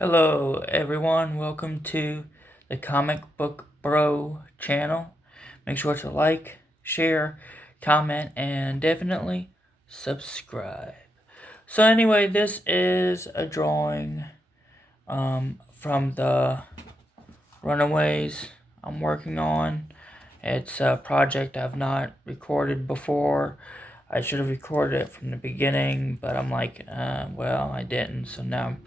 Hello everyone, welcome to the Comic Book Bro channel. Make sure to like, share, comment, and definitely subscribe. So anyway, this is a drawing from the Runaways I'm working on. It's a project I've not recorded before. I should have recorded it from the beginning, but I'm like, well, I didn't, so now I'm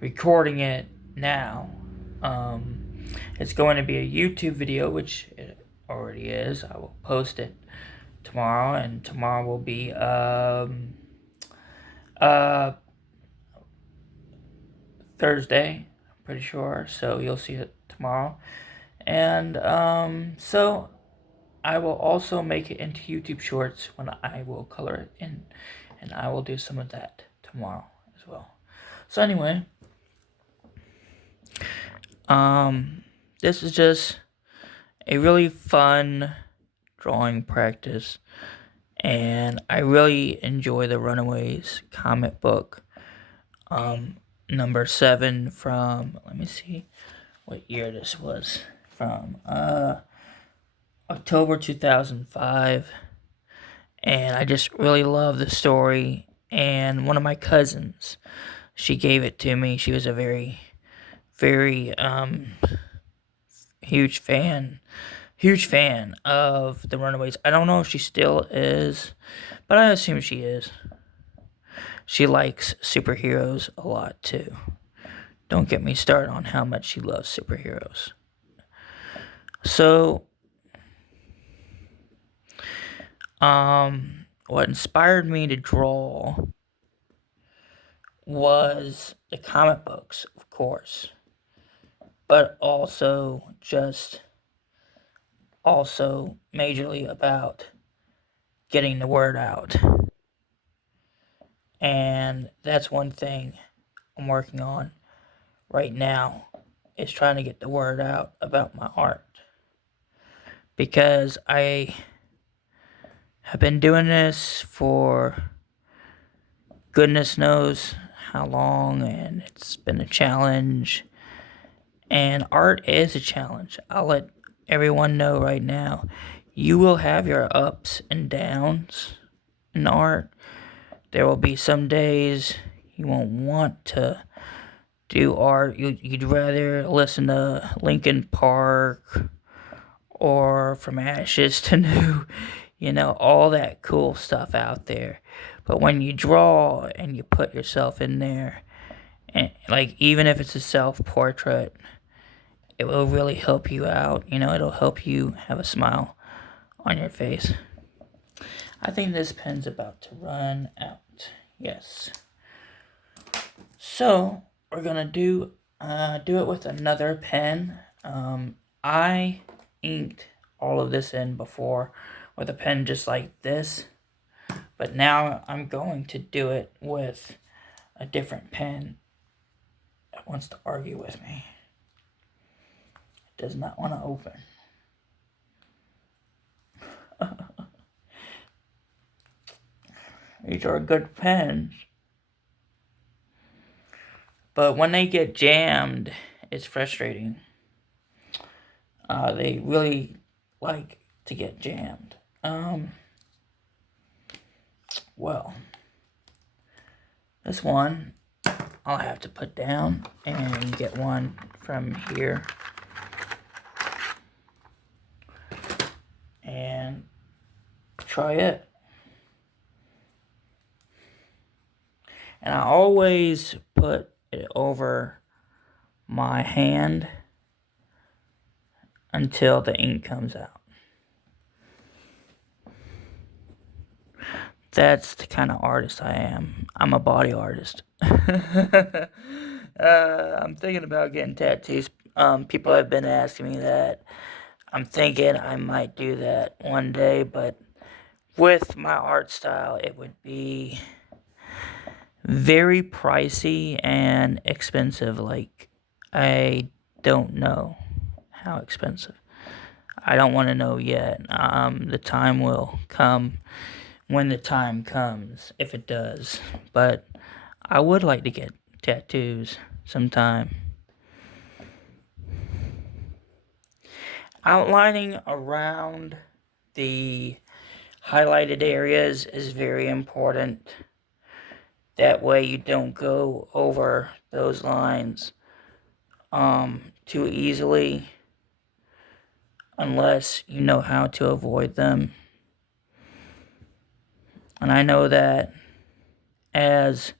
recording it now. It's going to be a YouTube video, which it already is. I will post it tomorrow, and tomorrow will be Thursday, I'm pretty sure, so you'll see it tomorrow. And so I will also make it into YouTube Shorts when I will color it in, and I will do some of that tomorrow as well. So anyway, this is just a really fun drawing practice, and I really enjoy the Runaways comic book, number 7 from, let me see what year this was, from October 2005, and I just really love the story. And one of my cousins, she gave it to me. She was a very huge fan of the Runaways. I don't know if she still is, but I assume she is. She likes superheroes a lot too. Don't get me started on how much she loves superheroes. So, what inspired me to draw was the comic books, of course, but also majorly about getting the word out. And that's one thing I'm working on right now, is trying to get the word out about my art. Because I have been doing this for goodness knows how long, and it's been a challenge. And art is a challenge. I'll let everyone know right now. You will have your ups and downs in art. There will be some days you won't want to do art. You'd rather listen to Linkin Park or From Ashes to New, all that cool stuff out there. But when you draw and you put yourself in there, and like even if it's a self-portrait, it will really help you out. It'll help you have a smile on your face. I think this pen's about to run out. Yes. So we're gonna do it with another pen. I inked all of this in before with a pen just like this, but now I'm going to do it with a different pen that wants to argue with me. It does not want to open. These are good pens, but when they get jammed, it's frustrating. They really like to get jammed. Well, this one I'll have to put down and get one from here and try it. And I always put it over my hand until the ink comes out. That's the kind of artist I am. I'm a body artist. I'm thinking about getting tattoos. People have been asking me that. I'm thinking I might do that one day, but with my art style, it would be very pricey and expensive. Like, I don't know how expensive. I don't want to know yet. The time will come when the time comes, if it does. But I would like to get tattoos. sometime. Outlining around the highlighted areas is very important. That way you don't go over those lines too easily unless you know how to avoid them. And I know that as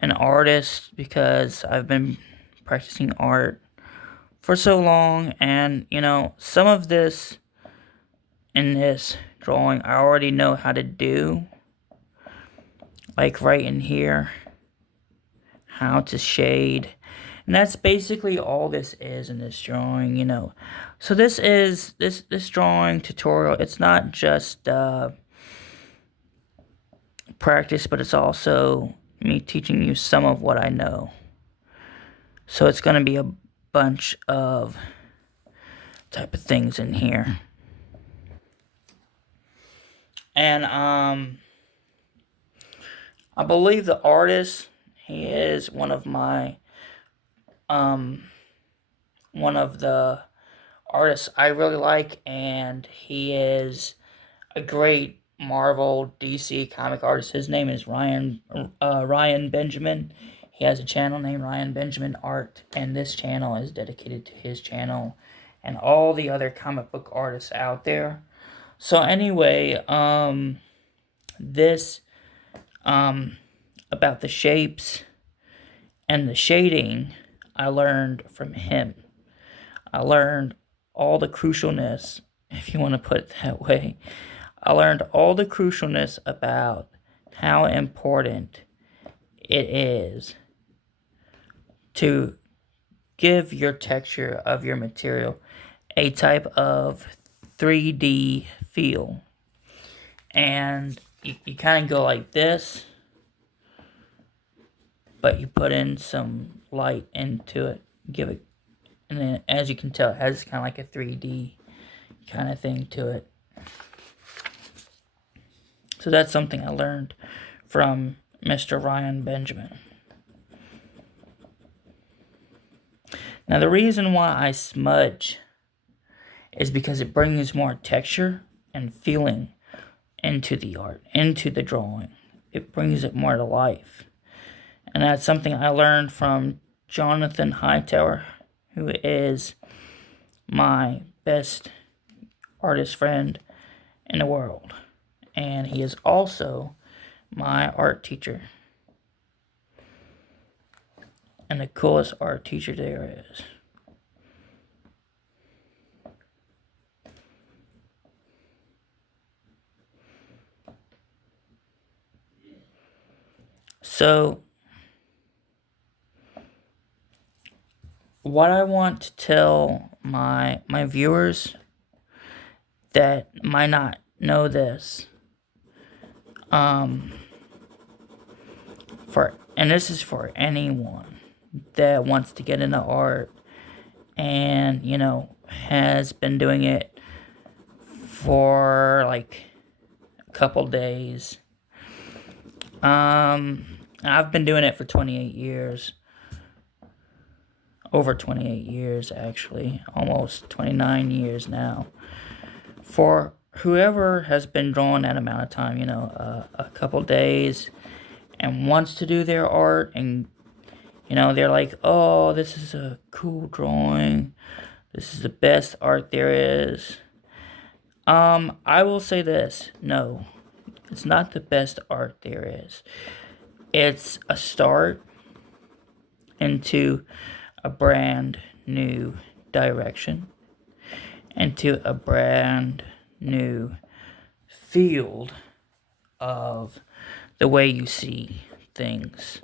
an artist because I've been practicing art for so long, and some of this in this drawing I already know how to do, like right in here, how to shade. And that's basically all this is in this drawing, So this is this drawing tutorial. It's not just practice, but it's also me teaching you some of what I know. So it's going to be a bunch of type of things in here. And I believe the artist, he is one of the artists I really like, and he is a great Marvel DC comic artist. His name is Ryan Benjamin. He has a channel named Ryan Benjamin Art, and this channel is dedicated to his channel and all the other comic book artists out there. So anyway, this about the shapes and the shading, I learned from him. I learned all the crucialness, if you want to put it that way. I learned all the crucialness about how important it is to give your texture of your material a type of 3D feel. And you kind of go like this, but you put in some light into it, give it, and then as you can tell, it has kind of like a 3D kind of thing to it. So that's something I learned from Mr. Ryan Benjamin. Now the reason why I smudge is because it brings more texture and feeling into the art, into the drawing. It brings it more to life. And that's something I learned from Jonathan Hightower, who is my best artist friend in the world. And he is also my art teacher. And the coolest art teacher there is. So, what I want to tell my viewers that might not know this, and this is for anyone that wants to get into art and has been doing it for like a couple days. I've been doing it for 28 years. Over 28 years, actually. Almost 29 years now. For whoever has been drawing that amount of time, a couple days, and wants to do their art, and, they're like, oh, this is a cool drawing. This is the best art there is. I will say this. No, it's not the best art there is. It's a start into a brand new direction, into a brand new field of the way you see things.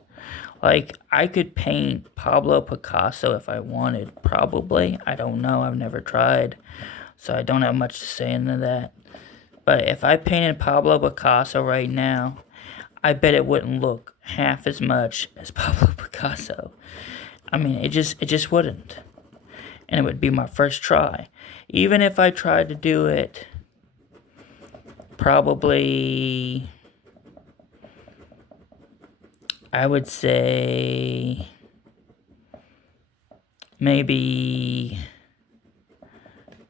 Like, I could paint Pablo Picasso if I wanted, probably. I don't know, I've never tried, so I don't have much to say into that. But if I painted Pablo Picasso right now, I bet it wouldn't look half as much as Pablo Picasso. I mean, it just wouldn't. And it would be my first try. Even if I tried to do it, probably, I would say, maybe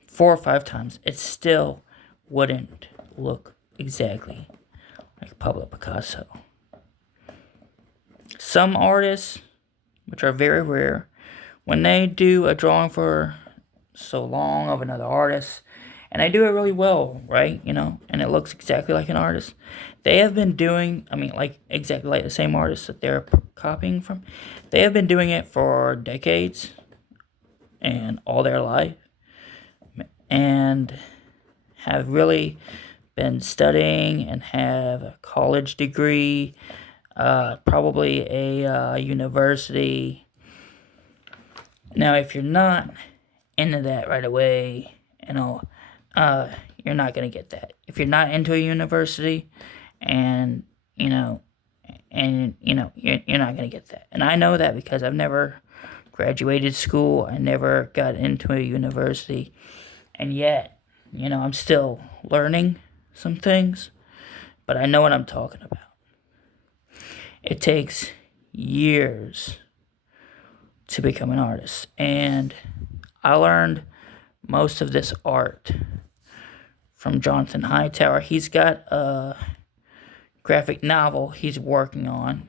4 or 5 times, it still wouldn't look exactly like Pablo Picasso. Some artists, which are very rare, when they do a drawing for so long of another artist, and they do it really well, right? And it looks exactly like an artist. They have been doing, like exactly like the same artist that they're copying from. They have been doing it for decades and all their life, and have really been studying and have a college degree, probably a university. Now, if you're not into that right away, you're not going to get that. If you're not into a university, and, you're not going to get that. And I know that because I've never graduated school. I never got into a university. And yet, I'm still learning some things, but I know what I'm talking about. It takes years to become an artist, and I learned most of this art from Jonathan Hightower. He's got a graphic novel he's working on,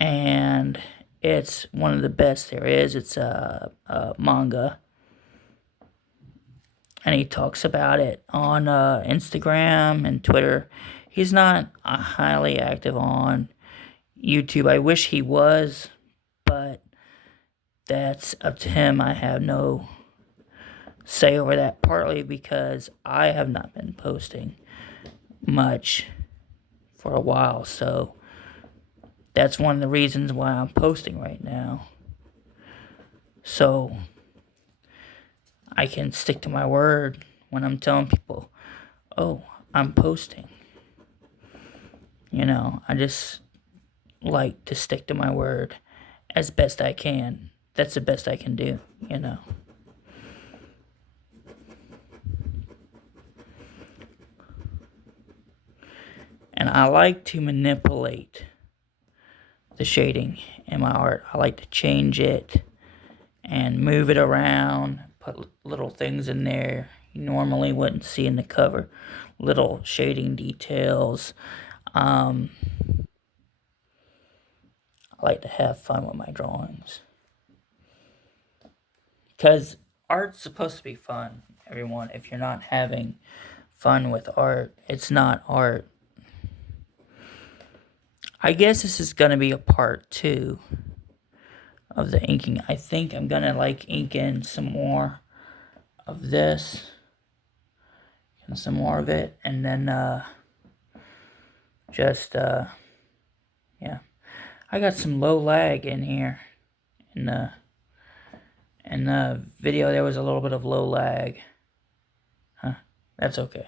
and it's one of the best there is. It's a manga, and he talks about it on Instagram and Twitter. He's not highly active on YouTube. I wish he was, but that's up to him. I have no say over that, partly because I have not been posting much for a while, so that's one of the reasons why I'm posting right now, so I can stick to my word when I'm telling people, oh, I'm posting. I just like to stick to my word as best I can. That's the best I can do. And I like to manipulate the shading in my art. I like to change it and move it around, put little things in there you normally wouldn't see in the cover, little shading details. I like to have fun with my drawings, because art's supposed to be fun, everyone. If you're not having fun with art, it's not art. I guess this is going to be a part 2 of the inking. I think I'm going to ink in some more of this and some more of it, and then yeah. I got some low lag in here. In the video there was a little bit of low lag. That's okay.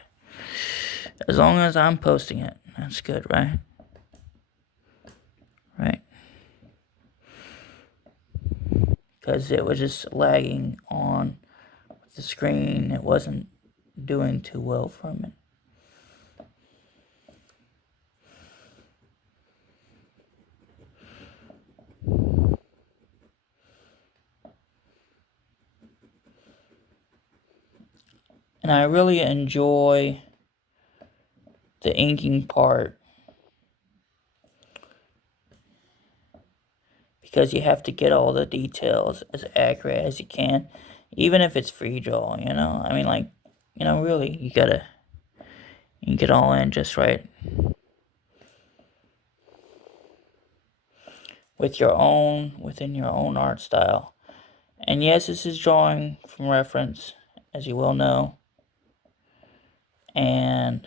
As long as I'm posting it, that's good, right? Right. Because it was just lagging on the screen. It wasn't doing too well for a minute. And I really enjoy the inking part, because you have to get all the details as accurate as you can, even if it's free draw, really, you gotta ink it all in just right. Within your own art style. And yes, this is drawing from reference, as you well know. And